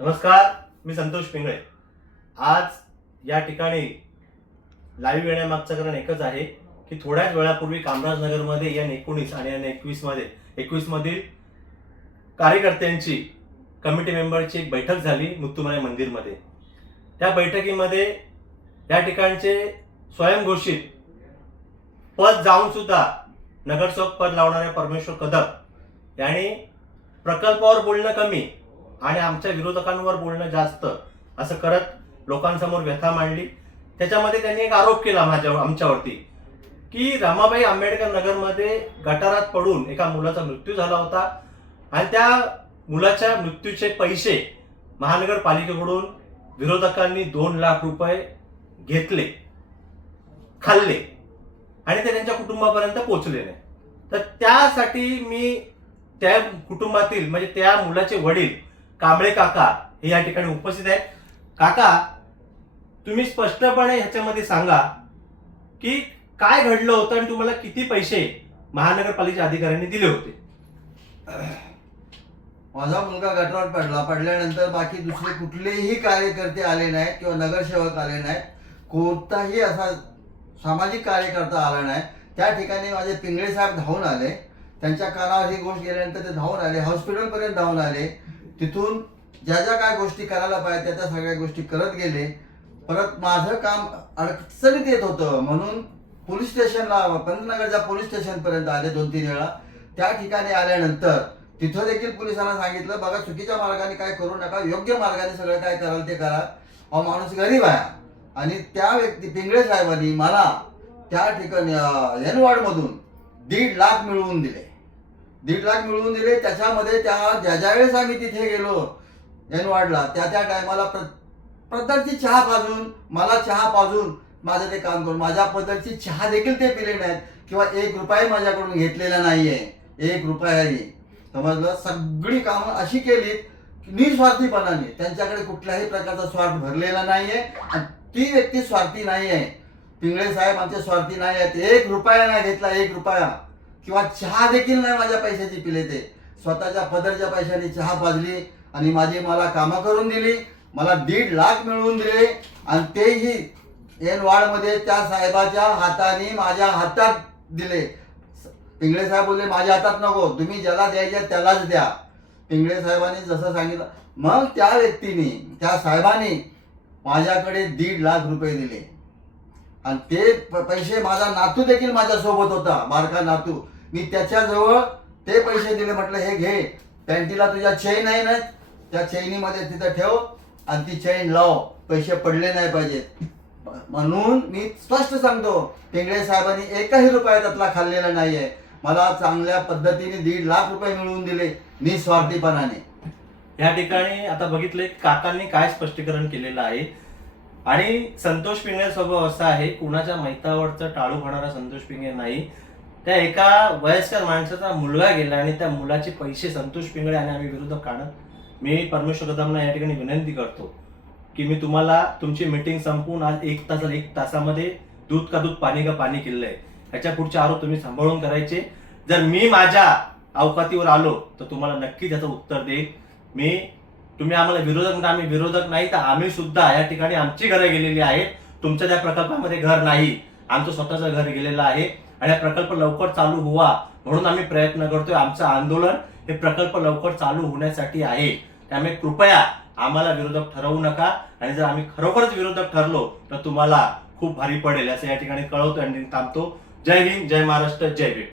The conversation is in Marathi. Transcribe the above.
नमस्कार, मी संतोष पिंगळे। आज या ठिकाणी लाईव्ह येण्यामागचं कारण एकच आहे की थोड्याच वेळापूर्वी कामराजनगरमध्ये N19 आणि N21 मध्ये 21 मधील कार्यकर्त्यांची कमिटी मेंबरची एक बैठक झाली मुक्तुमाई मंदिरमध्ये। त्या बैठकीमध्ये या ठिकाणचे स्वयंघोषित पद जाऊन सुद्धा नगरसेवक पद लावणारे परमेश्वर कदम यांनी प्रकल्पावर बोलणं कमी आणि आमच्या विरोधकांवर बोलणं जास्त असं करत लोकांसमोर व्यथा मांडली। त्याच्यामध्ये त्यांनी एक आरोप केला आमच्यावरती की रमाबाई आंबेडकर नगरमध्ये गटारात पडून एका मुलाचा मृत्यू झाला होता आणि त्या मुलाच्या मृत्यूचे पैसे महानगरपालिकेकडून विरोधकांनी 2 लाख रुपये घेतले, खाल्ले आणि ते त्यांच्या कुटुंबापर्यंत पोहोचले नाही। तर त्यासाठी मी त्या कुटुंबातील म्हणजे त्या मुलाचे वडील कांबळे काका हे या ठिकाणी उपस्थित आहेत। काका, तुम्ही स्पष्टपणे ह्याच्यामध्ये सांगा की काय घडलं होतं आणि तुम्हाला किती पैसे महानगरपालिका अधिकाऱ्यांनी दिले होते। माझा मुलगा गटारात पडल्यानंतर बाकी दुसरे कुठलेही कार्यकर्ते आले नाहीत किंवा नगरसेवक आले नाहीत, कोणताही असा सामाजिक कार्यकर्ता आला नाही। त्या ठिकाणी माझे पिंगळे साहेब धावून आले, त्यांच्या कानावर ही गोष्ट गेल्यानंतर ते धावून आले, हॉस्पिटलपर्यंत धावून आले। तिथून ज्या ज्या काय गोष्टी करायला पाहिजे त्या सगळ्या गोष्टी करत गेले। परत माझं काम अडचणीत येत होतं म्हणून पोलीस स्टेशनला, पंतनगरच्या पोलीस स्टेशनपर्यंत आले 2-3 वेळा। त्या ठिकाणी आल्यानंतर तिथं देखील पोलिसांना सांगितलं, बघा चुकीच्या मार्गाने काय करू नका, योग्य मार्गाने सगळं काय कराल ते करा, अहो माणूस गरीब आहे। आणि त्या व्यक्ती पिंगळे साहेबांनी मला त्या ठिकाणी एन वॉर्डमधून 1.5 लाख मिळवून दिले। 1.5 लाख मिळवून दिले। त्याच्यामध्ये ज्या वेळेस आम्ही तिथे गेलो एन वॉर्डला, त्या टायमाला पद्धतची चहा पाजून, मला चहा पाजून माझं ते काम करून माझ्या पद्धतची चहा देखील ते पिले नाहीत किंवा 1 रुपया माझ्याकडून घेतलेला नाहीये, 1 रुपयाही। समजलं, सगळी कामं अशी केलीत निस्वार्थीपणाने, त्यांच्याकडे कुठल्याही प्रकारचा स्वार्थ भरलेला नाहीये आणि ती व्यक्ती स्वार्थी नाहीये। पिंगळे साहेब आमचे स्वार्थी नाही आहेत। 1 रुपया नाही घेतला, 1 रुपया किंवा चहा देखील नाही माझ्या पैशाची पिले। ते स्वतःच्या पदरच्या पैशाने चहा पाजली आणि मला कामं करून दिली, मला 1.5 लाख मिळवून दिले आणि तेही एन वॉर्डमध्ये त्या साहेबाच्या हाताने माझ्या हातात दिले। पिंगळे साहेब बोलले माझ्या हातात नको, तुम्ही ज्याला द्यायचे त्यालाच द्या। पिंगळे साहेबांनी जसं सांगितलं, मग त्या व्यक्तीने, त्या साहेबांनी माझ्याकडे 1.5 लाख रुपये दिले आणि ते पैसे माझा नातू देखील माझ्यासोबत होता, बारका नातू। मी त्याच्याजवळ ते पैसे दिले, म्हटलं हे घे, पॅन्टीला तुझ्या चेन आहे ना, त्या चेनीमध्ये तिथं ठेव आणि ती चेन लाव, पैसे पडले नाही पाहिजेत म्हणून। मी स्पष्ट सांगतो, पिंगळे साहेबांनी 1ही रुपया त्यातला खाल्लेला नाहीये। मला चांगल्या पद्धतीने 1.5 लाख रुपये मिळवून दिले निस्वार्थीपणाने। या ठिकाणी आता बघितले काकांनी काय स्पष्टीकरण केलेलं आहे आणि संतोष पिंगळे स्वभाव असा आहे, कुणाच्या मैतावरचं टाळू खाणारा संतोष पिंगळे नाही। त्या एका वयस्कर माणसाचा मुलगा गेला आणि त्या मुलाचे पैसे संतोष पिंगळे आणि आम्ही विरोधक काढत। मी परमेश्वर कदमना या ठिकाणी विनंती करतो की मी तुम्हाला तुमची मीटिंग संपवून आज 1 तासामध्ये दूध का दूध पाणी का पाणी केलंय, ह्याच्या पुढचे आरोप तुम्ही सांभाळून करायचे। जर मी माझ्या अवकातीवर आलो तर तुम्हाला नक्की त्याचं उत्तर देईल। तुम्ही आम्हाला विरोधक म्हणता, आम्ही विरोधक नाही तर आम्ही सुद्धा या ठिकाणी आमची घरं गेलेली आहेत। तुमच्या त्या प्रकल्पामध्ये घर नाही, आमचं स्वतःचं घर गेलेलं आहे आणि हा प्रकल्प लवकर चालू व्हावा म्हणून आम्ही प्रयत्न करतोय। आमचं आंदोलन हे प्रकल्प लवकर चालू होण्यासाठी आहे। त्यामुळे कृपया आम्हाला विरोधक ठरवू नका आणि जर आम्ही खरोखरच विरोधक ठरलो तर तुम्हाला खूप भारी पडेल असं या ठिकाणी कळवतो आणि थांबतो। जय हिंद, जय महाराष्ट्र, जय भीम।